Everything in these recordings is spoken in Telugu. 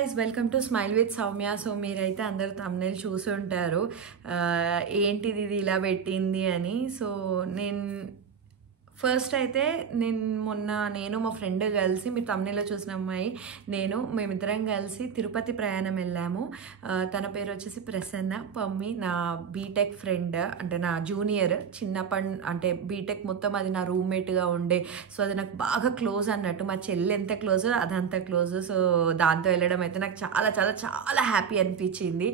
guys, welcome to Smile with Soumya. So మీరైతే అందరూ thumbnail చూసి ఉంటారు ఏంటిది ఇది ఇలా పెట్టింది అని. సో నేను ఫస్ట్ అయితే నేను మా ఫ్రెండ్ కలిసి మీరు thumbnailలో చూసిన అమ్మాయి మేమిద్దరం కలిసి తిరుపతి ప్రయాణం వెళ్ళాము. తన పేరు వచ్చేసి ప్రసన్న పమ్మి, నా బీటెక్ ఫ్రెండ్, అంటే నా జూనియర్. చిన్నప్పటి అంటే బీటెక్ మొత్తం అది నా రూమ్మేట్గా ఉండే. సో అది నాకు బాగా క్లోజ్ అన్నట్టు, మా చెల్లి ఎంత క్లోజ్ అదంత క్లోజ్. సో దాంతో వెళ్ళడం అయితే నాకు చాలా చాలా చాలా హ్యాపీ అనిపించింది.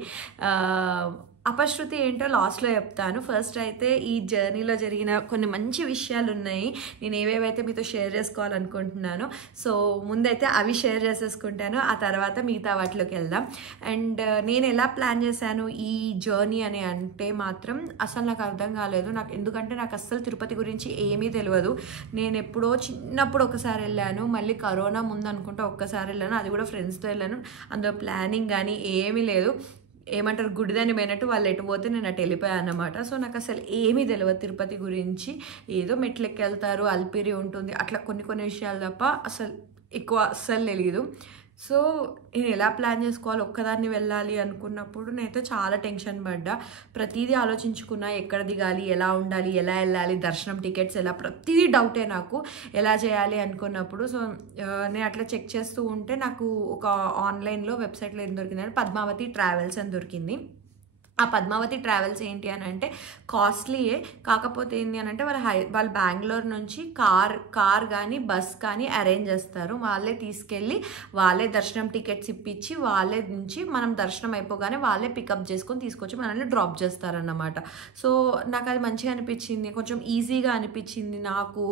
అపశృతి ఏంటో లాస్ట్లో చెప్తాను. ఫస్ట్ అయితే ఈ జర్నీలో జరిగిన కొన్ని మంచి విషయాలు ఉన్నాయి, నేను ఏవేవైతే మీతో షేర్ చేసుకోవాలనుకుంటున్నాను. సో ముందైతే అవి షేర్ చేసేసుకుంటాను, ఆ తర్వాత మిగతా వాటిలోకి వెళ్దాం. అండ్ నేను ఎలా ప్లాన్ చేశాను ఈ జర్నీ అని అంటే మాత్రం అసలు నాకు అర్థం కాలేదు. ఎందుకంటే నాకు అస్సలు తిరుపతి గురించి ఏమీ తెలియదు. నేను ఎప్పుడో చిన్నప్పుడు ఒకసారి వెళ్ళాను, మళ్ళీ కరోనా ముందు అనుకుంటా ఒక్కసారి వెళ్ళాను, అది కూడా ఫ్రెండ్స్తో వెళ్ళాను. అందులో ప్లానింగ్ కానీ ఏమీ లేదు. ఏమంటారు, గుడిదాన్ని పోయినట్టు వాళ్ళు ఎటు పోతే నేను అటు వెళ్ళిపోయాను అన్నమాట. సో నాకు అసలు ఏమీ తెలియదు తిరుపతి గురించి. ఏదో మెట్లెక్కి వెళ్తారు, అల్పిరి ఉంటుంది, అట్లా కొన్ని విషయాలు తప్ప అసలు ఎక్కువ అస్సలు తెలియదు. సో నేను ఎలా ప్లాన్ చేసుకోవాలి, ఒక్కదాన్ని వెళ్ళాలి అనుకున్నప్పుడు నేనైతే చాలా టెన్షన్ పడ్డా. ప్రతిదీ ఆలోచించుకున్నా, ఎక్కడ దిగాలి, ఎలా ఉండాలి, ఎలా వెళ్ళాలి, దర్శనం టికెట్స్ ఎలా, ప్రతిదీ డౌటే నాకు ఎలా చేయాలి అనుకున్నప్పుడు. సో నేను అట్లా చెక్ చేస్తూ ఉంటే నాకు ఒక ఆన్లైన్లో వెబ్సైట్లో ఏం దొరికిందంటే పద్మావతి ట్రావెల్స్ అని దొరికింది. ఆ పద్మావతి ట్రావెల్స్ ఏంటి అని అంటే కాస్ట్లీయే, కాకపోతే ఏంటి అని అంటే వాళ్ళు బెంగళూరు నుంచి కార్ కానీ బస్ కానీ అరేంజ్ చేస్తారు. వాళ్ళే తీసుకెళ్ళి వాళ్ళే దర్శనం టికెట్స్ ఇప్పించి వాళ్ళే నుంచి మనం దర్శనం అయిపోగానే వాళ్ళే పికప్ చేసుకొని తీసుకొచ్చి మనల్ని డ్రాప్ చేస్తారన్నమాట. సో నాకు అది మంచిగా అనిపించింది, కొంచెం ఈజీగా అనిపించింది నాకు.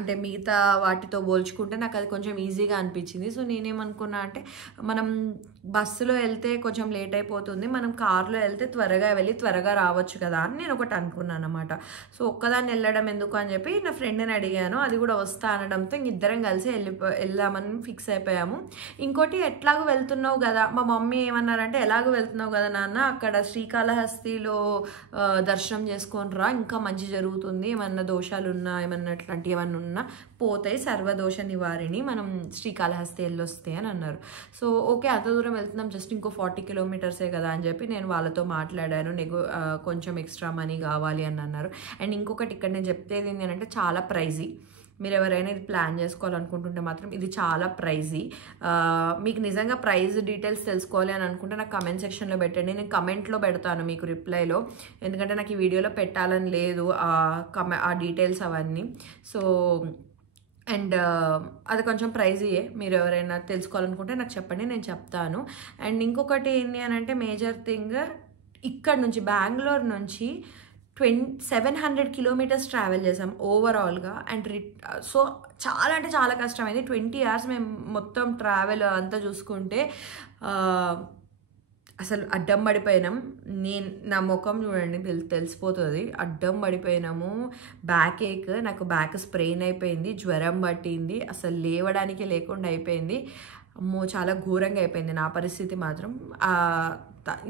అంటే మిగతా వాటితో పోల్చుకుంటే నాకు అది కొంచెం ఈజీగా అనిపించింది. సో నేనేమనుకున్నా అంటే మనం బస్సులో వెళ్తే కొంచెం లేట్ అయిపోతుంది, మనం కార్లో వెళ్తే త్వరగా వెళ్ళి త్వరగా రావచ్చు కదా అని నేను ఒకటి అనుకున్నాను అనమాట. సో ఒక్కదాన్ని వెళ్ళడం ఎందుకు అని చెప్పి నా ఫ్రెండ్ని అడిగాను, అది కూడా వస్తా అనడంతో ఇద్దరం కలిసి వెళ్దామని ఫిక్స్ అయిపోయాము. ఇంకోటి, ఎట్లాగో వెళ్తున్నావు కదా, మా మమ్మీ ఏమన్నారంటే ఎలాగో వెళ్తున్నావు కదా నాన్న, అక్కడ శ్రీకాళహస్తిలో దర్శనం చేసుకొని రా, ఇంకా మంచి జరుగుతుంది, ఏమన్నా దోషాలు ఉన్నా ఏమన్నా అట్లాంటివి ఏమన్నా ఉన్నా పోతాయి, సర్వదోష నివారిణి, మనం శ్రీకాళహస్తి వెళ్ళొస్తే అని అన్నారు. సో ఓకే, అంత దూరం వెళ్తున్నాం, జస్ట్ ఇంకో 40 కిలోమీటర్సే కదా అని చెప్పి నేను వాళ్ళతో మాట్లాడాను. కొంచెం ఎక్స్ట్రా మనీ కావాలి అని అన్నారు. అండ్ ఇంకొకటి ఇక్కడ నేను చెప్తేది ఏంటి అంటే చాలా ప్రైజీ. మీరు ఎవరైనా ఇది ప్లాన్ చేసుకోవాలనుకుంటుంటే మాత్రం ఇది చాలా ప్రైజీ. మీకు నిజంగా ప్రైస్ డీటెయిల్స్ తెలుసుకోవాలి అని అనుకుంటే నాకు కమెంట్ సెక్షన్లో పెట్టండి, నేను కమెంట్లో పెడతాను మీకు రిప్లైలో. ఎందుకంటే నాకు ఈ వీడియోలో పెట్టాలని లేదు ఆ డీటెయిల్స్ అవన్నీ. సో అండ్ అది కొంచెం ప్రైజీయే, మీరు ఎవరైనా తెలుసుకోవాలనుకుంటే నాకు చెప్పండి, నేను చెప్తాను. అండ్ ఇంకొకటి ఏంటి అని అంటే మేజర్ థింగ్, ఇక్కడ నుంచి బెంగళూరు నుంచి 700 కిలోమీటర్స్ ట్రావెల్ చేసాం ఓవరాల్గా. అండ్ సో చాలా అంటే చాలా కష్టమైంది. 20 hours మేము మొత్తం ట్రావెల్ అంతా చూసుకుంటే అసలు అడ్డం పడిపోయినాం. నా ముఖం చూడండి తెలిసిపోతుంది, అడ్డం పడిపోయినాము. బ్యాక్ ఏక్, నాకు బ్యాక్ స్ప్రెయిన్ అయిపోయింది, జ్వరం పట్టింది, అసలు లేవడానికి లేకుండా అయిపోయింది. అమ్మో చాలా ఘోరంగా అయిపోయింది నా పరిస్థితి మాత్రం.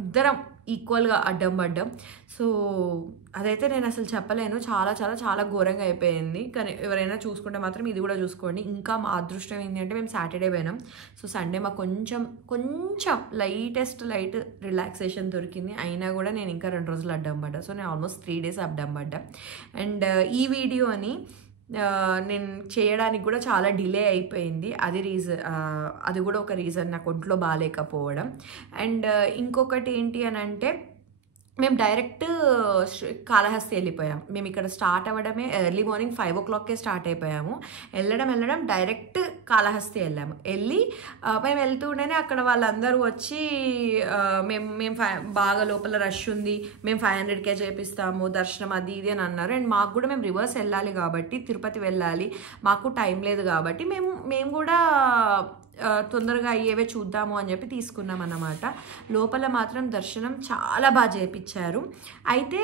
ఇద్దరం ఈక్వల్గా అడ్డం పడ్డాం. సో అదైతే నేను అసలు చెప్పలేను, చాలా చాలా చాలా ఘోరంగా అయిపోయింది. కానీ ఎవరైనా చూసుకుంటే మాత్రం ఇది కూడా చూసుకోండి. ఇంకా మా అదృష్టం ఏంటి అంటే మేము సాటర్డే పోయినాం. సో సండే మాకు కొంచెం లైట్ రిలాక్సేషన్ దొరికింది. అయినా కూడా నేను ఇంకా 2 రోజులు అడ్డం పడ్డా. సో నేను ఆల్మోస్ట్ 3 days అడ్డం పడ్డా. అండ్ ఈ వీడియోని నేను చేయడానికి కూడా చాలా డిలే అయిపోయింది. అది కూడా ఒక రీజన్, నాకు ఒంట్లో బాగాలేకపోవడం. అండ్ ఇంకొకటి ఏంటి అని అంటే మేము డైరెక్ట్ కాళహస్తి వెళ్ళిపోయాం. మేము ఇక్కడ స్టార్ట్ అవ్వడమే ఎర్లీ మార్నింగ్ 5 o'clockకే స్టార్ట్ అయిపోయాము. వెళ్ళడం డైరెక్ట్ కాళహస్తి వెళ్ళాము. మేము వెళ్తుండేనే అక్కడ వాళ్ళందరూ వచ్చి మేము బాగా లోపల రష్ ఉంది, మేము 500కే చేపిస్తాము దర్శనం అది ఇది అని అన్నారు. అండ్ మాకు కూడా మేము రివర్స్ వెళ్ళాలి కాబట్టి, తిరుపతి వెళ్ళాలి, మాకు టైం లేదు కాబట్టి మేము కూడా తొందరగా అయ్యేవే చూద్దాము అని చెప్పి తీసుకున్నాం అన్నమాట. లోపల మాత్రం దర్శనం చాలా బాగా చేయించారు. అయితే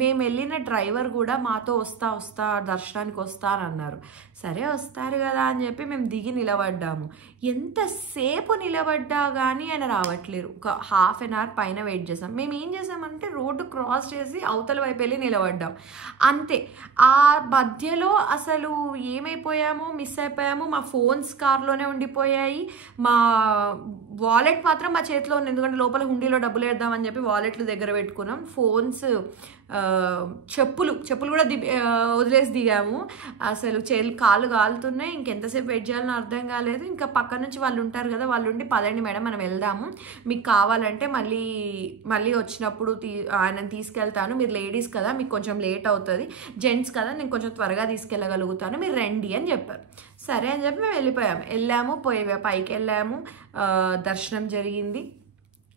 మేము వెళ్ళిన డ్రైవర్ కూడా మాతో వస్తా దర్శనానికి వస్తా అని అన్నారు. సరే వస్తారు కదా అని చెప్పి మేము దిగి నిలబడ్డాము. ఎంతసేపు నిలబడ్డా కానీ ఆయన రావట్లేరు. ఒక ½ an hour పైన వెయిట్ చేసాం. మేము ఏం చేసామంటే రోడ్డు క్రాస్ చేసి అవతల వైపు వెళ్ళి నిలబడ్డాం అంతే. ఆ మధ్యలో అసలు ఏమైపోయామో, మిస్ అయిపోయామో, మా ఫోన్స్ కార్లోనే ఉండిపోయాము. అయిపోయాయి. మా వాలెట్ మాత్రం మా చేతిలో ఉంది, ఎందుకంటే లోపల హుండీలో డబ్బులు వేద్దామని చెప్పి వాలెట్లు దగ్గర పెట్టుకున్నాం. ఫోన్స్, చెప్పులు కూడా వదిలేసి దిగాము. అసలు కాళ్ళు కాలుతున్నాయి. ఇంకెంతసేపు వెయిట్ చేయాలని అర్థం కాలేదు. ఇంకా పక్క నుంచి వాళ్ళు ఉంటారు కదా, వాళ్ళు ఉండి పదండి మేడం మనం వెళ్దాము, మీకు కావాలంటే మళ్ళీ వచ్చినప్పుడు ఆయనను తీసుకెళ్తాను, మీరు లేడీస్ కదా మీకు కొంచెం లేట్ అవుతుంది, జెంట్స్ కదా నేను కొంచెం త్వరగా తీసుకెళ్ళగలుగుతాను, మీరు రండి అని చెప్పారు. సరే అని చెప్పి మేము వెళ్ళాము. పైకి వెళ్ళాము, దర్శనం జరిగింది.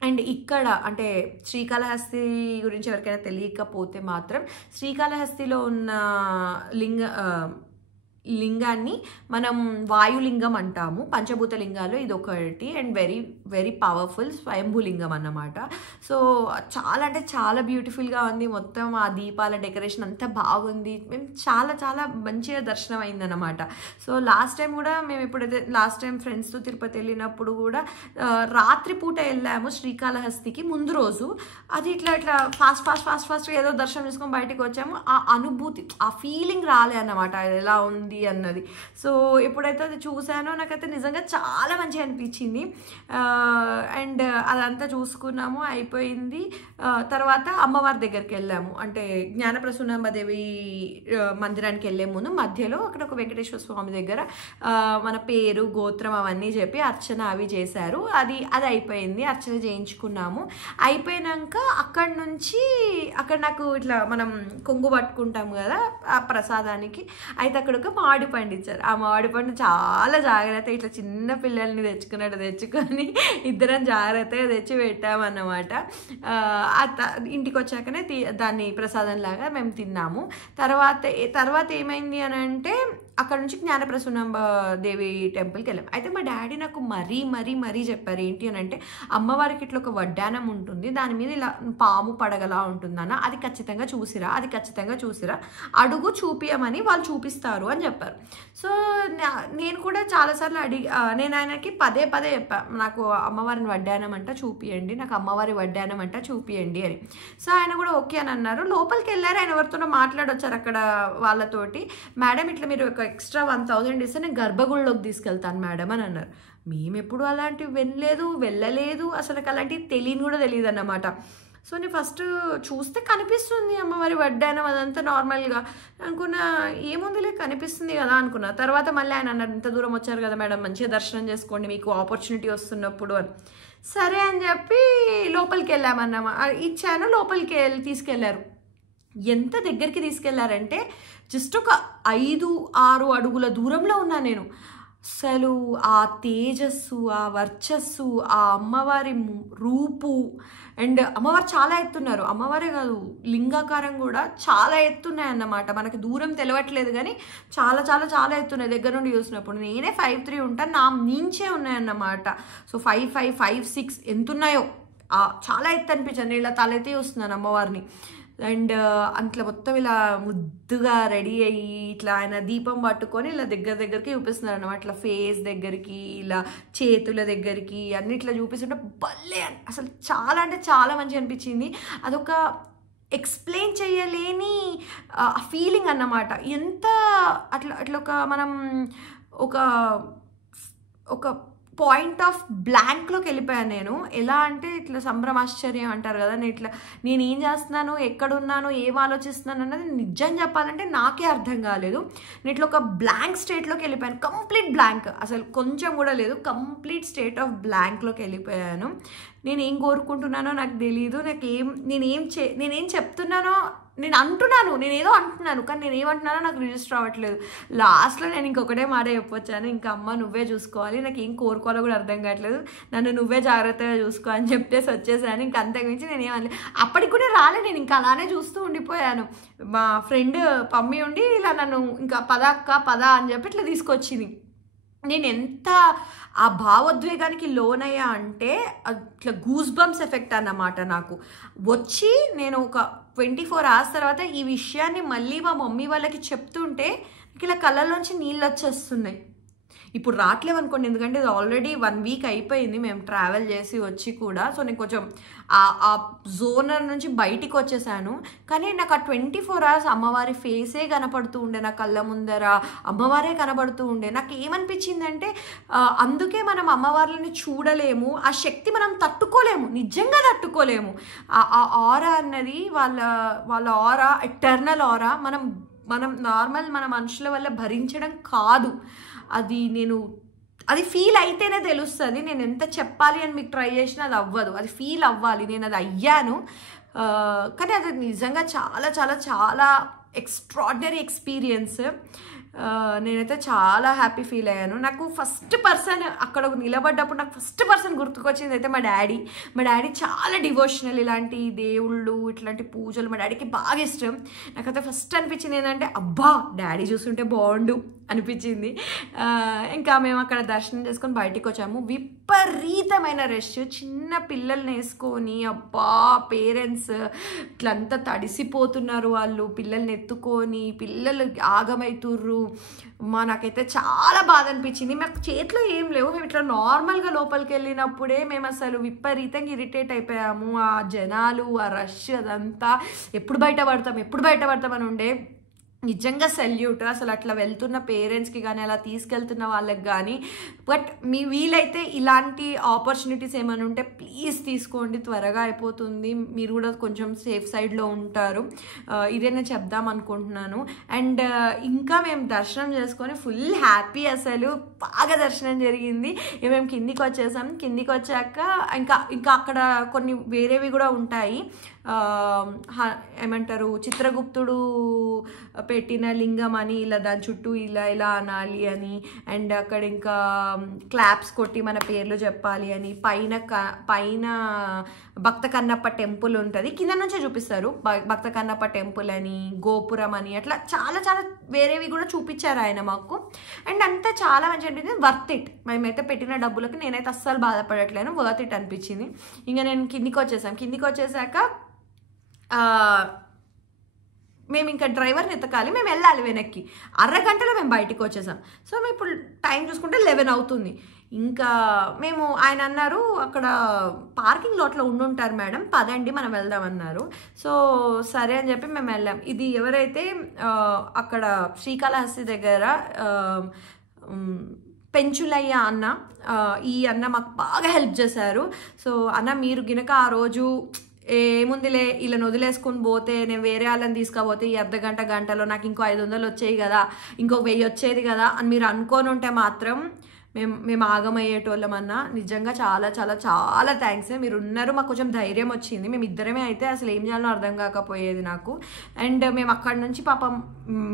అండ్ ఇక్కడ అంటే శ్రీకాళహస్తి గురించి ఎవరికైనా తెలియకపోతే మాత్రం, శ్రీకాళహస్తిలో ఉన్న లింగాన్ని మనం వాయులింగం అంటాము. పంచభూత లింగాలు ఇది ఒకటి, అండ్ వెరీ వెరీ పవర్ఫుల్ స్వయంభూలింగం అన్నమాట. సో చాలా అంటే చాలా బ్యూటిఫుల్గా ఉంది. మొత్తం ఆ దీపాల డెకరేషన్ అంతా బాగుంది. మేము చాలా మంచిగా దర్శనం అయిందన్నమాట. సో లాస్ట్ టైం కూడా మేము ఎప్పుడైతే ఫ్రెండ్స్తో తిరుపతి వెళ్ళినప్పుడు కూడా రాత్రిపూట వెళ్ళాము శ్రీకాళహస్తికి. ముందు రోజు అది ఇట్లా ఫాస్ట్ ఏదో దర్శనం చేసుకొని బయటకు వచ్చాము. ఆ అనుభూతి, ఆ ఫీలింగ్ రాలే అన్నమాట, ఎలా ఉంది అన్నది. సో ఎప్పుడైతే అది చూసానో నాకైతే నిజంగా చాలా మంచిగా అనిపించింది. అండ్ అదంతా చూసుకున్నాము, అయిపోయింది. తర్వాత అమ్మవారి దగ్గరికి వెళ్ళాము, అంటే జ్ఞానప్రసూనాంబదేవి మందిరానికి వెళ్ళే ముందు మధ్యలో అక్కడ ఒక వెంకటేశ్వర స్వామి దగ్గర మన పేరు, గోత్రం అవన్నీ చెప్పి అర్చన అవి చేశారు. అది అయిపోయింది, అర్చన చేయించుకున్నాము. అయిపోయినాక అక్కడ నాకు ఇట్లా మనం కొంగు పట్టుకుంటాం కదా ఆ ప్రసాదానికి, అయితే అక్కడ ఒక మామిడి పండు ఇచ్చారు. ఆ మామిడి పండు చాలా జాగ్రత్త, ఇట్లా చిన్న పిల్లల్ని తెచ్చుకొని ఇద్దరం జాగ్రత్తగా తెచ్చి పెట్టామన్నమాట. ఇంటికి వచ్చాకనే దాన్ని ప్రసాదం లాగా మేము తిన్నాము. తర్వాత ఏమైంది అని అంటే, అక్కడ నుంచి జ్ఞానప్రసూనాంబ దేవి టెంపుల్కి వెళ్ళాం. అయితే మా డాడీ నాకు మరీ చెప్పారు, ఏంటి అని అంటే, అమ్మవారికి ఇట్లా ఒక వడ్డానం ఉంటుంది, దాని మీద ఇలా పాము పడగలా ఉంటుందన్న, అది ఖచ్చితంగా చూసిరా, అడుగు చూపియమని వాళ్ళు చూపిస్తారు అని చెప్పారు. సో నేను కూడా చాలాసార్లు నేను ఆయనకి పదే చెప్పాను, నాకు అమ్మవారిని వడ్డానం అంట చూపియండి, నాకు అమ్మవారి వడ్డానం అంట చూపియండి అని. సో ఆయన కూడా ఓకే అని అన్నారు. లోపలికి వెళ్ళారు, ఆయన ఎవరితోనో మాట్లాడొచ్చారు అక్కడ వాళ్ళతోటి. మేడం ఇట్లా మీరు ఒక ఎక్స్ట్రా 1000 ఇస్తే నేను గర్భగుడిలోకి తీసుకెళ్తాను మేడం అని అన్నారు. మేము ఎప్పుడు అలాంటివి వెళ్ళలేదు, అసలు అలాంటివి తెలియదు అన్నమాట. సో నేను ఫస్ట్ చూస్తే కనిపిస్తుంది అమ్మవారి వడ్డానం, అదంతా నార్మల్గా అనుకున్నా, ఏముందిలే కనిపిస్తుంది కదా అనుకున్నా. తర్వాత మళ్ళీ ఆయన అన్నారు, ఇంత దూరం వచ్చారు కదా మేడం, మంచిగా దర్శనం చేసుకోండి మీకు ఆపర్చునిటీ వస్తున్నప్పుడు అని. సరే అని చెప్పి లోపలికి వెళ్ళామన్నమా, ఇచ్చాను, లోపలికి తీసుకెళ్లారు. ఎంత దగ్గరికి తీసుకెళ్లారంటే జస్ట్ ఒక 5-6 అడుగుల దూరంలో ఉన్నా నేను. అసలు ఆ తేజస్సు, ఆ వర్చస్సు, ఆ అమ్మవారి రూపు, అండ్ అమ్మవారు చాలా ఎత్తున్నారు. అమ్మవారే కాదు, లింగాకారం కూడా చాలా ఎత్తున్నాయి అన్నమాట. మనకి దూరం తెలవట్లేదు కానీ చాలా ఎత్తున్నాయి దగ్గర నుండి చూసినప్పుడు. నేనే 5'3" ఉంటాను, నా మించే ఉన్నాయన్నమాట. సో 5'5", 5'6" ఎంతున్నాయో చాలా ఎత్తు అనిపించింది. ఇలా తలెత్తి చూస్తున్నాను అమ్మవారిని. అండ్ అంట్లో మొత్తం ఇలా ముద్దుగా రెడీ అయ్యి ఇట్లా ఆయన దీపం పట్టుకొని ఇలా దగ్గరికి చూపిస్తున్నారు అన్నమాట. ఇట్లా ఫేస్ దగ్గరికి, ఇలా చేతుల దగ్గరికి అన్ని ఇట్లా చూపిస్తుంటే భలే అసలు చాలా అంటే చాలా మంచిగా అనిపించింది. అదొక ఎక్స్ప్లెయిన్ చేయలేని ఫీలింగ్ అన్నమాట. ఎంత అట్లా మనం ఒక పాయింట్ ఆఫ్ బ్లాంక్లోకి వెళ్ళిపోయాను నేను. ఎలా అంటే ఇట్లా సంభ్రమాశ్చర్యం అంటారు కదా, నేను ఏం చేస్తున్నాను, ఎక్కడున్నాను, ఏం ఆలోచిస్తున్నాను అన్నది నిజం చెప్పాలంటే నాకే అర్థం కాలేదు. నేను ఇట్లా ఒక బ్లాంక్ స్టేట్లోకి వెళ్ళిపోయాను, కంప్లీట్ బ్లాంక్, అసలు కొంచెం కూడా లేదు, కంప్లీట్ స్టేట్ ఆఫ్ బ్లాంక్లోకి వెళ్ళిపోయాను. నేనేం కోరుకుంటున్నానో నాకు తెలియదు, నేనేం చెప్తున్నానో నేనేదో అంటున్నాను కానీ నేనేమంటున్నానో నాకు రిజిస్టర్ అవ్వట్లేదు. లాస్ట్లో నేను ఇంకొకటే మాట చెప్పొచ్చాను, ఇంకా అమ్మ నువ్వే చూసుకోవాలి, నాకు ఏం కోరుకోవాలో కూడా అర్థం కావట్లేదు, నన్ను నువ్వే జాగ్రత్తగా చూసుకో అని చెప్పేసి వచ్చేసాను. ఇంకా అంతకుమించి నేనేమనలేదు. అప్పటికి కూడా రాలే, నేను ఇంకా అలానే చూస్తూ ఉండిపోయాను. మా ఫ్రెండ్ పమ్మి ఉండి ఇలా నన్ను ఇంకా పద అని చెప్పి ఇట్లా తీసుకొచ్చింది. నేను ఎంత ఆ భావోద్వేగానికి లోనయ్యా అంటే అట్లా గూస్ బంప్స్ ఎఫెక్ట్ అన్నమాట నాకు వచ్చి. నేను ఒక 24 hours తర్వాత ఈ విషయాన్ని మళ్ళీ మా మమ్మీ వాళ్ళకి చెప్తుంటే ఇలా కళ్ళల్లోంచి నీళ్ళు వచ్చేస్తున్నాయి. ఇప్పుడు రావట్లేవనుకోండి, ఎందుకంటే ఇది ఆల్రెడీ 1 వీక్ అయిపోయింది మేము ట్రావెల్ చేసి వచ్చి కూడా. సో నేను కొంచెం ఆ జోనర్ నుంచి బయటికి వచ్చేసాను. కానీ నాకు ఆ 24 hours అమ్మవారి ఫేసే కనపడుతూ ఉండే, నా కళ్ళ ముందర అమ్మవారే కనబడుతూ ఉండే. నాకు ఏమనిపించిందంటే అందుకే మనం అమ్మవార్లని చూడలేము, ఆ శక్తి మనం తట్టుకోలేము, నిజంగా తట్టుకోలేము. ఆ ఆరా అన్నది వాళ్ళ ఆరా ఎటర్నల్ ఆరా మనం నార్మల్ మన మనుషుల వల్ల భరించడం కాదు. అది ఫీల్ అయితేనే తెలుస్తుంది. నేను ఎంత చెప్పాలి అని మీకు ట్రై చేసినా అది అవ్వదు, అది ఫీల్ అవ్వాలి. నేను అది అయ్యాను. కానీ అది నిజంగా చాలా చాలా చాలా ఎక్స్ట్రాడినరీ ఎక్స్పీరియన్స్. నేనైతే చాలా హ్యాపీ ఫీల్ అయ్యాను. నాకు ఫస్ట్ పర్సన్ అక్కడ నిలబడ్డప్పుడు నాకు ఫస్ట్ పర్సన్ గుర్తుకొచ్చింది అయితే మా డాడీ చాలా డివోషనల్, ఇలాంటి దేవుళ్ళు ఇట్లాంటి పూజలు మా డాడీకి బాగా ఇష్టం. నాకైతే ఫస్ట్ అనిపించింది ఏంటంటే అబ్బా డాడీ చూస్తుంటే బాగుండు అనిపించింది. ఇంకా మేము అక్కడ దర్శనం చేసుకొని బయటికి వచ్చాము. విపరీతమైన రష్, చిన్న పిల్లల్ని వేసుకొని అబ్బా పేరెంట్స్ ఇట్లంతా తడిసిపోతున్నారు, వాళ్ళు పిల్లల్ని ఎత్తుకొని, పిల్లలు ఆగమవుతుర్రు. నాకైతే చాలా బాధ అనిపించింది. మాకు చేతిలో ఏం లేవు, మేము ఇట్లా నార్మల్గా లోపలికి వెళ్ళినప్పుడే మేము అసలు విపరీతంగా ఇరిటేట్ అయిపోయాము. ఆ జనాలు, ఆ రష్, అదంతా ఎప్పుడు బయటపడతాం అని ఉండే. నిజంగా సెల్యూట్ అసలు అట్లా వెళ్తున్న పేరెంట్స్కి కానీ అలా తీసుకెళ్తున్న వాళ్ళకి కానీ. బట్ వీలైతే ఇలాంటి ఆపర్చునిటీస్ ఏమైనా ఉంటే ప్లీజ్ తీసుకోండి, త్వరగా అయిపోతుంది, మీరు కూడా కొంచెం సేఫ్ సైడ్లో ఉంటారు. ఇదే నేను చెప్దాం అనుకుంటున్నాను. అండ్ ఇంకా మేము దర్శనం చేసుకొని ఫుల్ హ్యాపీ, అసలు బాగా దర్శనం జరిగింది. మేము కిందికి వచ్చేసాం. కిందికి వచ్చాక ఇంకా అక్కడ కొన్ని వేరేవి కూడా ఉంటాయి. ఏమంటారు, చిత్రగుప్తుడు పెట్టిన లింగం అని, ఇలా దాని చుట్టూ ఇలా అనాలి అని, అండ్ అక్కడ ఇంకా క్లాప్స్ కొట్టి మన పేర్లు చెప్పాలి అని, పైన భక్త కన్నప్ప టెంపుల్ ఉంటుంది, కింద నుంచే చూపిస్తారు భక్త కన్నప్ప టెంపుల్ అని, గోపురం అని, అట్లా చాలా చాలా వేరేవి కూడా చూపించారు ఆయన మాకు. అండ్ అంతా చాలా మంచిగా అనిపించింది. Worth it. మేమైతే పెట్టిన డబ్బులకి నేనైతే అస్సలు బాధపడట్లేను, వర్త్ ఇట్ అనిపించింది. ఇంకా నేను కిందికి వచ్చేసాక మేము ఇంకా డ్రైవర్ని ఎత్తకాలి, మేము వెళ్ళాలి వెనక్కి. అరగంటలో మేము బయటికి వచ్చేసాం. సో మేము ఇప్పుడు టైం చూసుకుంటే 11 అవుతుంది. ఇంకా ఆయన అన్నారు అక్కడ పార్కింగ్ లాట్లో ఉండుంటారు మేడం, పదండి మనం వెళ్దామన్నారు. సో సరే అని చెప్పి మేము వెళ్ళాం. ఇది ఎవరైతే అక్కడ శ్రీకాళహస్తి దగ్గర పెంచులయ్య అన్న, ఈ అన్న మాకు బాగా హెల్ప్ చేశారు. సో అన్న మీరు గినక ఆ రోజు ఏముందిలే ఇలా వదిలేసుకుని పోతే, నేను వేరే వాళ్ళని తీసుకపోతే ఈ గంటలో నాకు ఇంకో 500 వచ్చేవి కదా, ఇంకో 1000 వచ్చేది కదా అని మీరు అనుకొని ఉంటే మాత్రం మేము ఆగమయ్యేటోళ్ళమన్నా. నిజంగా చాలా చాలా చాలా థ్యాంక్స్. మీరు ఉన్నారు, మాకు కొంచెం ధైర్యం వచ్చింది. మేము ఇద్దరమే అయితే అసలు ఏం చేయాలో అర్థం కాకపోయేది నాకు. అండ్ మేము అక్కడి నుంచి పాపం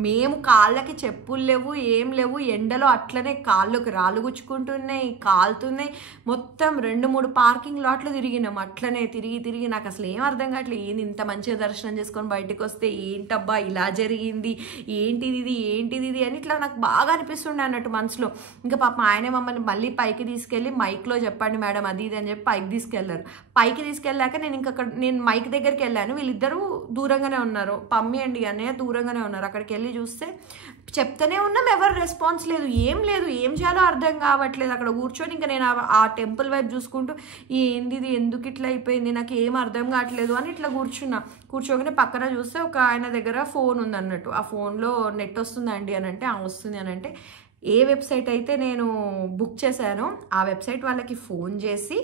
మేము కాళ్ళకి చెప్పులు లేవు, ఏం లేవు, ఎండలో అట్లనే కాళ్ళకి రాళ్ళు గుచ్చుకుంటున్నాయి, కాలుతున్నాయి. మొత్తం 2-3 పార్కింగ్ లాట్లు తిరిగినాం. అట్లనే తిరిగి నాకు అసలు ఏం అర్థం కావట్లేదు. ఏంది ఇంత మంచిగా దర్శనం చేసుకొని బయటకు వస్తే ఏంటబ్బా ఇలా జరిగింది, ఏంటిది అని ఇట్లా నాకు బాగా అనిపిస్తుండే అన్నట్టు మనసులో. ఇంకా పాపం ఆయన మమ్మల్ని మళ్ళీ పైకి తీసుకెళ్ళి మైక్లో చెప్పండి మేడం అది ఇది అని చెప్పి పైకి తీసుకెళ్లారు. పైకి తీసుకెళ్ళాక నేను మైక్ దగ్గరికి వెళ్ళాను. వీళ్ళిద్దరూ దూరంగానే ఉన్నారు, పమ్మి అండి అన్నయ్య దూరంగానే ఉన్నారు. అక్కడికి వెళ్ళి చూస్తే చెప్తూనే ఉన్నాం, ఎవరు రెస్పాన్స్ లేదు, ఏం చేయాలో అర్థం కావట్లేదు. అక్కడ కూర్చొని ఇంకా నేను ఆ టెంపుల్ వైపు చూసుకుంటూ ఏంది ఇది, ఎందుకు ఇట్లా అయిపోయింది, నాకు ఏం అర్థం కావట్లేదు అని ఇట్లా కూర్చోగానే పక్కన చూస్తే ఒక ఆయన దగ్గర ఫోన్ ఉంది అన్నట్టు. ఆ ఫోన్లో నెట్ వస్తుందండి అని అంటే వస్తుంది అని అంటే, ఏ వెబ్సైట్ అయితే నేను బుక్ చేశానో ఆ వెబ్సైట్ వాళ్ళకి ఫోన్ చేసి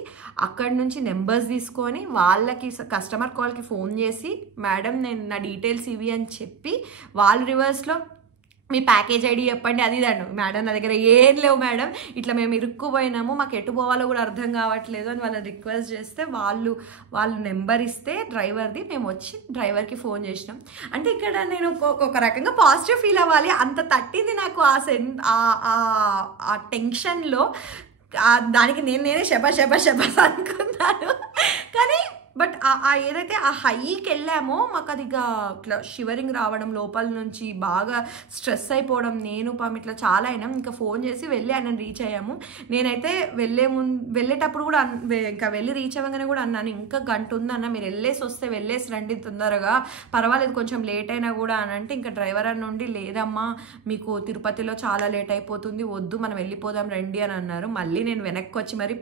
అక్కడి నుంచి నెంబర్స్ తీసుకొని వాళ్ళకి కస్టమర్ కాల్కి ఫోన్ చేసి మేడం నేను నా డీటెయిల్స్ ఇవి అని చెప్పి, వాళ్ళు రివర్స్లో మీ ప్యాకేజ్ ఐడి చెప్పండి అది ఇదండి. మేడం నా దగ్గర ఏం లేవు మేడం, ఇట్లా మేము ఇరుక్కుపోయినాము, మాకు ఎటు పోవాలో కూడా అర్థం కావట్లేదు అని వాళ్ళని రిక్వెస్ట్ చేస్తే వాళ్ళు నెంబర్ ఇస్తే డ్రైవర్ది, మేము వచ్చి డ్రైవర్కి ఫోన్ చేసినాం. అంటే ఇక్కడ నేను ఒక రకంగా పాజిటివ్ ఫీల్ అవ్వాలి, అంత తట్టింది నాకు ఆ టెన్షన్లో. దానికి నేనే శబాష్ అనుకున్నాను. కానీ బట్ ఏదైతే ఆ హైకి వెళ్ళామో మాకు అది ఇట్లా షివరింగ్ రావడం లోపల నుంచి, బాగా స్ట్రెస్ అయిపోవడం, నేను ఇట్లా చాలా అయినాం. ఇంకా ఫోన్ చేసి వెళ్ళి ఆయన రీచ్ అయ్యాము. నేనైతే వెళ్ళేటప్పుడు కూడా ఇంకా వెళ్ళి రీచ్ అవ్వగానే కూడా అన్నాను, ఇంకా గంట ఉందన్న, మీరు వెళ్ళేసి రండి తొందరగా, పర్వాలేదు కొంచెం లేట్ అయినా కూడా అని అంటే, ఇంకా డ్రైవర్ అన్న నుండి లేదమ్మా మీకు తిరుపతిలో చాలా లేట్ అయిపోతుంది, వద్దు మనం వెళ్ళిపోదాం రండి అని అన్నారు. మళ్ళీ నేను వెనక్కి వచ్చి మరి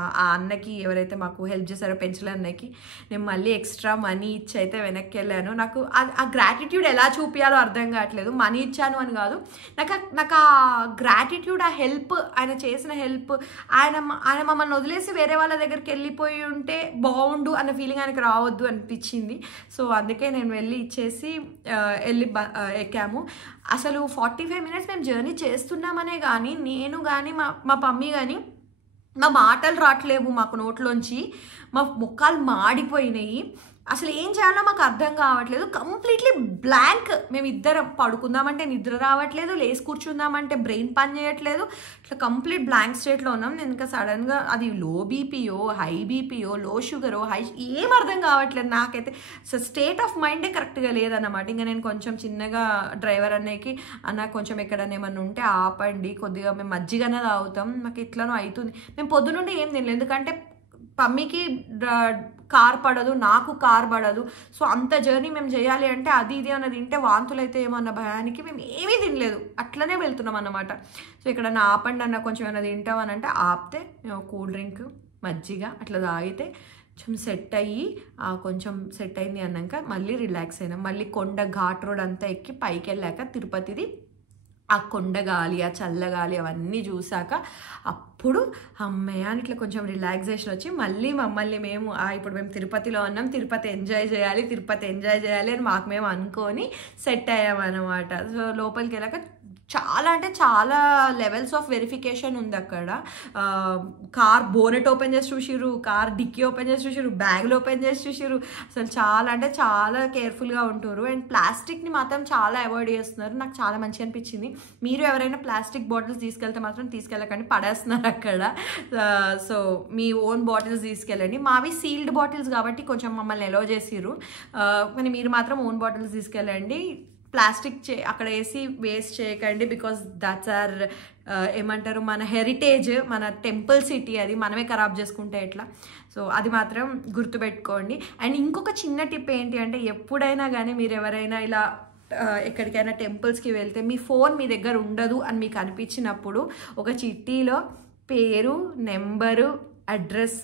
ఆ అన్నకి, ఎవరైతే మాకు హెల్ప్ చేశారో పెంచలే అన్నకి, నేను మళ్ళీ ఎక్స్ట్రా మనీ ఇచ్చి అయితే వెనక్కి వెళ్ళాను. నాకు ఆ గ్రాటిట్యూడ్ ఎలా చూపించాలో అర్థం కావట్లేదు. మనీ ఇచ్చాను అని కాదు, నాకు ఆ గ్రాటిట్యూడ్, ఆ హెల్ప్, ఆయన చేసిన హెల్ప్, ఆయన మమ్మల్ని వదిలేసి వేరే వాళ్ళ దగ్గరికి వెళ్ళిపోయి ఉంటే బాగుండు అన్న ఫీలింగ్ ఆయనకు రావద్దు అనిపించింది. సో అందుకే నేను వెళ్ళి ఇచ్చేసి వెళ్ళి ఎక్కాము. అసలు 45 minutes మేము జర్నీ చేస్తున్నామనే కానీ, నేను కానీ మా మమ్మీ కానీ, మా మాటలు రావట్లేవు మాకు నోట్లోంచి, మా ముఖాలు మాడిపోయినాయి. అసలు ఏం చేయాలో మాకు అర్థం కావట్లేదు. Completely blank. మేము ఇద్దరం పడుకుందామంటే నిద్ర రావట్లేదు, లేచి కూర్చుందామంటే బ్రెయిన్ పని చేయట్లేదు. ఇట్లా కంప్లీట్ బ్లాంక్ స్టేట్లో ఉన్నాం. నేను ఇంకా సడన్గా అది లో బీపీయో, హై బీపీయో, లో షుగరో, ఏం అర్థం కావట్లేదు నాకైతే. సో స్టేట్ ఆఫ్ మైండే కరెక్ట్గా లేదన్నమాట. ఇంకా నేను కొంచెం చిన్నగా డ్రైవర్ అన్నయ్యకి, అన్న కొంచెం ఎక్కడన్నా ఏమన్నా ఉంటే ఆపండి, కొద్దిగా మేము మజ్జిగనే తాగుతాం, మాకు ఇట్లనో అవుతుంది. మేము పొద్దునుండి ఏం తినలేదు, ఎందుకంటే మమ్మీకి కార్ పడదు, నాకు కార్ పడదు. సో అంత జర్నీ మేము చేయాలి అంటే అది ఇది అన్నది తింటే వాంతులు అయితే ఏమన్న భయానికి మేము ఏమీ తినలేదు, అట్లనే వెళ్తున్నాం అన్నమాట. సో ఇక్కడ నా ఆపండి అన్న, కొంచెం ఏమైనా తింటామని అంటే ఆపితే మేము కూల్ డ్రింక్, మజ్జిగ అట్లా తాగితే కొంచెం సెట్ అయ్యి, కొంచెం సెట్ అయింది అన్నాక మళ్ళీ రిలాక్స్ అయినాం. మళ్ళీ కొండ ఘాట్ రోడ్ అంతా ఎక్కి పైకి వెళ్ళాక తిరుపతిది ఆ కొండ గాలి, ఆ చల్లగాలి అవన్నీ చూసాక అప్పుడు అమ్మయ్య అని ఇట్లా కొంచెం రిలాక్సేషన్ వచ్చి, మళ్ళీ మమ్మల్ని మేము ఇప్పుడు మేము తిరుపతిలో ఉన్నాం, తిరుపతి ఎంజాయ్ చేయాలి అని మాకు మేము అనుకొని సెట్ అయ్యామన్నమాట. సో లోపలికి వెళ్ళాక చాలా అంటే చాలా లెవెల్స్ ఆఫ్ వెరిఫికేషన్ ఉంది అక్కడ. కార్ బోనెట్ ఓపెన్ చేసి చూసిరు, కార్ డిక్కీ ఓపెన్ చేసి చూసిరు, బ్యాగులు ఓపెన్ చేసి చూసిరు. అసలు చాలా అంటే చాలా కేర్ఫుల్గా ఉంటారు. అండ్ ప్లాస్టిక్ని మాత్రం చాలా అవాయిడ్ చేస్తున్నారు. నాకు చాలా మంచిగా అనిపించింది. మీరు ఎవరైనా ప్లాస్టిక్ బాటిల్స్ తీసుకెళ్తే మాత్రం తీసుకెళ్ళకండి, పడేస్తున్నారు అక్కడ. సో మీ ఓన్ బాటిల్స్ తీసుకెళ్ళండి. మావి సీల్డ్ బాటిల్స్ కాబట్టి కొంచెం మమ్మల్ని ఎలో చేసిరు, కానీ మీరు మాత్రం ఓన్ బాటిల్స్ తీసుకెళ్ళండి. ప్లాస్టిక్ అక్కడ వేసి వేస్ట్ చేయకండి, బికాస్ దట్స్ ఆర్ ఏమంటారు, మన హెరిటేజ్, మన టెంపుల్ సిటీ, అది మనమే ఖరాబ్ చేసుకుంటే ఎట్లా. సో అది మాత్రం గుర్తుపెట్టుకోండి. అండ్ ఇంకొక చిన్న టిప్ ఏంటి అంటే, ఎప్పుడైనా కానీ మీరు ఎవరైనా ఇలా ఎక్కడికైనా టెంపుల్స్కి వెళ్తే మీ ఫోన్ మీ దగ్గర ఉండదు అని మీకు అనిపించినప్పుడు, ఒక చిట్టీలో పేరు, నెంబరు, అడ్రస్,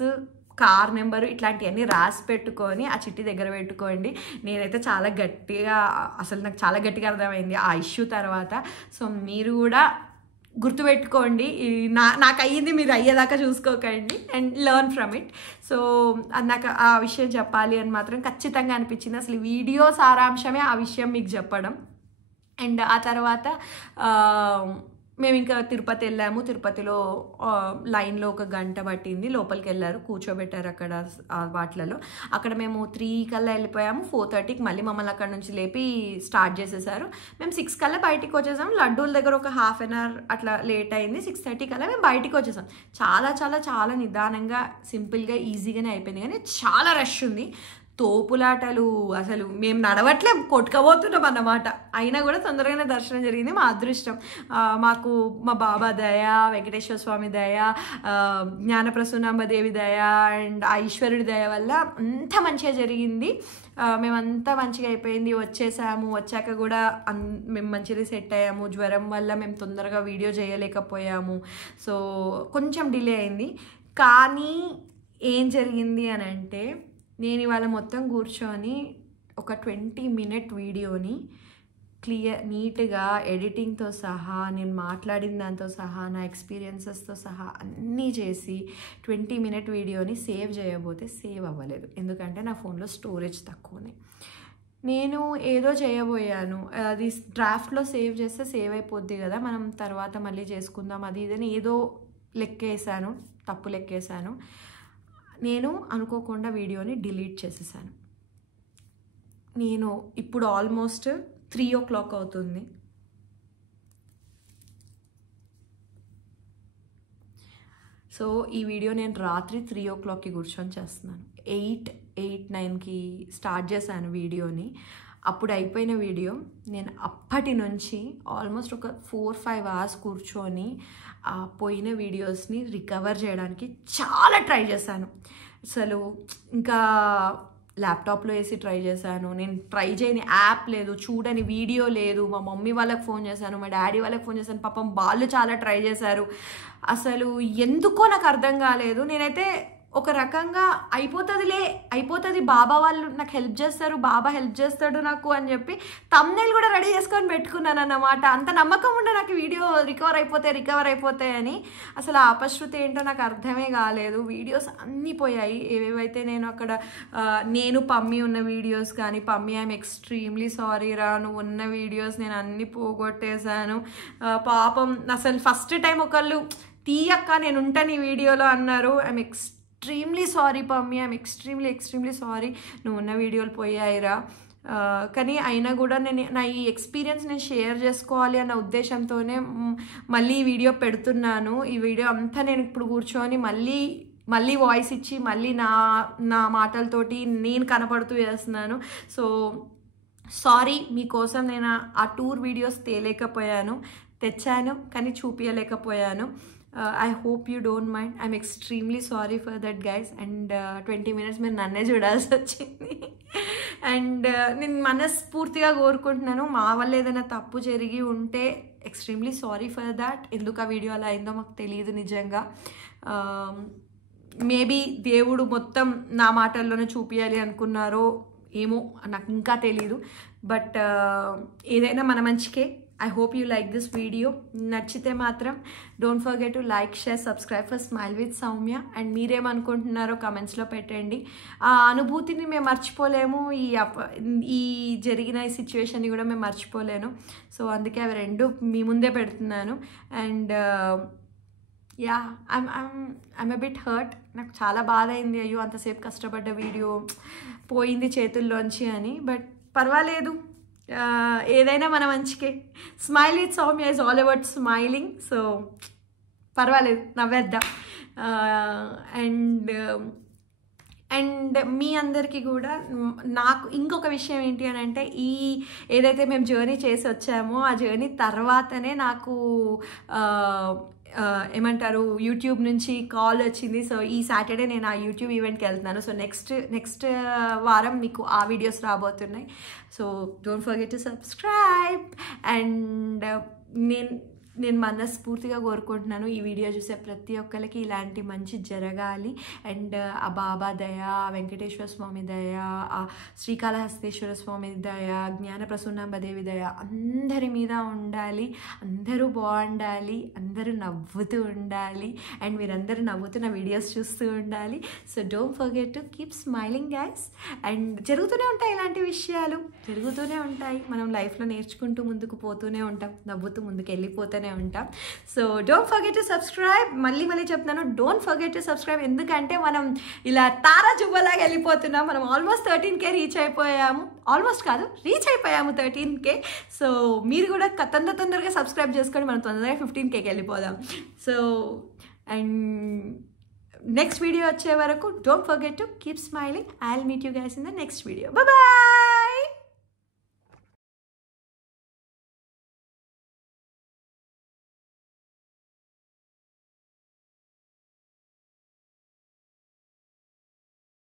కార్ నెంబరు ఇట్లాంటివన్నీ రాసి పెట్టుకొని ఆ చిట్టి దగ్గర పెట్టుకోండి. నేనైతే చాలా గట్టిగా, అసలు నాకు చాలా గట్టిగా అర్థమైంది ఆ ఇష్యూ తర్వాత. సో మీరు కూడా గుర్తుపెట్టుకోండి, నాకు అయ్యింది మీరు అయ్యేదాకా చూసుకోకండి and learn from it. So నాకు ఆ విషయం చెప్పాలి అని మాత్రం ఖచ్చితంగా అనిపించింది. అసలు వీడియో సారాంశమే ఆ విషయం మీకు చెప్పడం. అండ్ ఆ తర్వాత మేము ఇంకా తిరుపతి వెళ్ళాము. తిరుపతిలో లైన్లో 1 గంట పట్టింది. లోపలికి వెళ్ళారు, కూర్చోబెట్టారు అక్కడ వాటిలలో. అక్కడ మేము 3 కల్లా వెళ్ళిపోయాము. 4:30కి మళ్ళీ మమ్మల్ని అక్కడ నుంచి లేపి స్టార్ట్ చేసేసారు. మేము 6 కల్లా బయటికి వచ్చేసాము. లడ్డూల దగ్గర ఒక ½ an hour అట్లా లేట్ అయింది. 6:30 కల్లా మేము బయటికి వచ్చేసాం. చాలా చాలా చాలా నిదానంగా, సింపుల్గా, ఈజీగానే అయిపోయింది. కానీ చాలా రష్ ఉంది, తోపులాటలు, అసలు మేము నడవట్లే, కొట్టుకపోతున్నాం అన్నమాట. అయినా కూడా తొందరగానే దర్శనం జరిగింది. మా అదృష్టం. మాకు మా బాబా దయ, వెంకటేశ్వర స్వామి దయ, జ్ఞానప్రసూనాంబదేవి దయ అండ్ ఆ ఈశ్వరుడి దయ వల్ల అంత మంచిగా జరిగింది. మేమంతా మంచిగా అయిపోయింది. వచ్చాక కూడా మేము మంచిగా సెట్ అయ్యాము. జ్వరం వల్ల మేము తొందరగా వీడియో చేయలేకపోయాము. సో కొంచెం డిలే అయింది. కానీ ఏం జరిగింది అని అంటే, నేను ఇవాళ మొత్తం కూర్చొని ఒక 20-minute వీడియోని నీట్గా ఎడిటింగ్తో సహా, నేను మాట్లాడిన దాంతో సహా, నా ఎక్స్పీరియన్సెస్తో సహా అన్నీ చేసి 20-minute వీడియోని సేవ్ చేయబోతే సేవ్ అవ్వలేదు. ఎందుకంటే నా ఫోన్లో స్టోరేజ్ తక్కువనే. నేను ఏదో చేయబోయాను, అది డ్రాఫ్ట్లో సేవ్ చేస్తే సేవ్ అయిపోద్ది కదా, మనం తర్వాత మళ్ళీ చేసుకుందాం అది ఇదని ఏదో తప్పు లెక్కేసాను. నేను అనుకోకుండా వీడియోని డిలీట్ చేసేసాను. నేను ఇప్పుడు ఆల్మోస్ట్ 3 o'clock అవుతుంది. సో ఈ వీడియో నేను రాత్రి 3 o'clockకి కూర్చొని చేస్తున్నాను. 8 8-9కి స్టార్ట్ చేశాను వీడియోని. అప్పుడు అయిపోయిన వీడియో నేను అప్పటి నుంచి ఆల్మోస్ట్ ఒక 4-5 అవర్స్ కూర్చొని ఆ పోయిన వీడియోస్ని రికవర్ చేయడానికి చాలా ట్రై చేశాను. అసలు ఇంకా ల్యాప్టాప్లో వేసి ట్రై చేశాను. నేను ట్రై చేయని యాప్ లేదు, చూడని వీడియో లేదు. మా మమ్మీ వాళ్ళకి ఫోన్ చేశాను, మా డాడీ వాళ్ళకి ఫోన్ చేశాను. పాపం వాళ్ళు చాలా ట్రై చేశారు. అసలు ఎందుకో నాకు అర్థం కాలేదు. నేనైతే ఒక రకంగా అయిపోతుంది, బాబా వాళ్ళు నాకు హెల్ప్ చేస్తారు, బాబా హెల్ప్ చేస్తాడు నాకు అని చెప్పి థంబ్నెయిల్ కూడా రెడీ చేసుకొని పెట్టుకున్నాను అన్నమాట. అంత నమ్మకం ఉండే నాకు వీడియో రికవర్ అయిపోతాయి అని. అసలు ఆ అపశృతి ఏంటో నాకు అర్థమే కాలేదు. వీడియోస్ అన్నీ పోయాయి. ఏవేవైతే నేను అక్కడ నేను పమ్మి ఉన్న వీడియోస్ కానీ, పమ్మి ఐఎమ్ ఎక్స్ట్రీమ్లీ సారీ రా, నువ్వు ఉన్న వీడియోస్ నేను అన్నీ పోగొట్టేశాను. పాపం అసలు ఫస్ట్ టైం ఒకళ్ళు తీయక్క నేను ఉంటాను ఈ వీడియోలో అన్నారు. I'm extremely sorry Pammi, I'm extremely sorry, నువ్వు ఉన్న వీడియోలు పోయాయిరా. కానీ అయినా కూడా నా ఈ ఎక్స్పీరియన్స్ నేను షేర్ చేసుకోవాలి అన్న ఉద్దేశంతోనే మళ్ళీ ఈ వీడియో పెడుతున్నాను. ఈ వీడియో అంతా నేను ఇప్పుడు కూర్చొని మళ్ళీ వాయిస్ ఇచ్చి మళ్ళీ నా మాటలతోటి నేను కనపడుతూ చేస్తున్నాను. సో సారీ, మీకోసం నేను ఆ టూర్ వీడియోస్ తెచ్చాను కానీ చూపించలేకపోయాను. I hope you don't mind. I'm extremely sorry for that guys. And 20 minutes మీరు నన్నే చూడాల్సి వచ్చింది. అండ్ నేను మనస్ఫూర్తిగా కోరుకుంటున్నాను, మా వల్ల ఏదైనా తప్పు జరిగి ఉంటే ఎక్స్ట్రీమ్లీ సారీ ఫర్ దాట్. ఎందుకు ఆ వీడియో అలా అయిందో మాకు తెలియదు నిజంగా. మేబీ దేవుడు మొత్తం నా మాటల్లోనే చూపించాలి అనుకున్నారో ఏమో నాకు ఇంకా తెలీదు. బట్ ఏదైనా మన మంచికే. I hope you like this video. నచ్చితే మాత్రం don't forget to like, share, subscribe for smile with Soumya. And మీరేమనుకుంటున్నారో కమెంట్స్లో పెట్టండి. ఆ అనుభూతిని మేము మర్చిపోలేము, ఈ జరిగిన ఈ సిచ్యువేషన్ని కూడా మేము మర్చిపోలేను. సో అందుకే అవి రెండు మీ ముందే పెడుతున్నాను. And yeah, I'm a bit hurt. నాకు చాలా బాధ అయింది, అయ్యో అంతసేపు కష్టపడ్డ వీడియో పోయింది చేతుల్లోంచి అని. బట్ పర్వాలేదు, ఏదైనా మన మంచికే. Smile with Soumya is all about smiling. So పర్వాలేదు, నవ్వేద్దాం. అండ్ మీ అందరికీ కూడా నాకు ఇంకొక విషయం ఏంటి అని అంటే, ఏదైతే మేము జర్నీ చేసి వచ్చామో ఆ జర్నీ తర్వాతనే నాకు ఏమంటారు యూట్యూబ్ నుంచి కాల్ వచ్చింది. సో ఈ సాటర్డే నేను ఆ యూట్యూబ్ ఈవెంట్కి వెళ్తున్నాను. సో నెక్స్ట్ వారం మీకు ఆ వీడియోస్ రాబోతున్నాయి. So don't forget to subscribe. And నేను మనస్ఫూర్తిగా కోరుకుంటున్నాను ఈ వీడియో చూసే ప్రతి ఒక్కరికి ఇలాంటి మంచి జరగాలి. అండ్ ఆ బాబా దయ, వెంకటేశ్వర స్వామి దయ, ఆ శ్రీకాళహస్తేశ్వర స్వామి దయ, జ్ఞానప్రసూనాంబదేవి దయ అందరి మీద ఉండాలి. అందరూ బాగుండాలి, అందరూ నవ్వుతూ ఉండాలి. అండ్ మీరందరూ నవ్వుతున్న వీడియోస్ చూస్తూ ఉండాలి. So don't forget to keep smiling guys. And జరుగుతూనే ఉంటాయి, ఇలాంటి విషయాలు జరుగుతూనే ఉంటాయి. మనం లైఫ్లో నేర్చుకుంటూ ముందుకు పోతూనే ఉంటాం, నవ్వుతూ ముందుకు వెళ్ళిపోతూనే ఉంటాం. So don't forget to subscribe. మళ్ళీ చెప్తున్నాను, డోంట్ ఫర్గెట్ టు సబ్స్క్రైబ్. ఎందుకంటే మనం ఇలా తారా జువ్వలాగా వెళ్ళిపోతున్నాం. మనం ఆల్మోస్ట్ 13K రీచ్ అయిపోయాము. ఆల్మోస్ట్ కాదు, రీచ్ అయిపోయాము 13K. సో మీరు కూడా తొందరగా సబ్స్క్రైబ్ చేసుకొని మనం తొందరగా 15Kకి వెళ్ళిపోదాం. సో అండ్ నెక్స్ట్ వీడియో వచ్చే వరకు don't forget to keep smiling. I will meet you guys in the next video. Bye.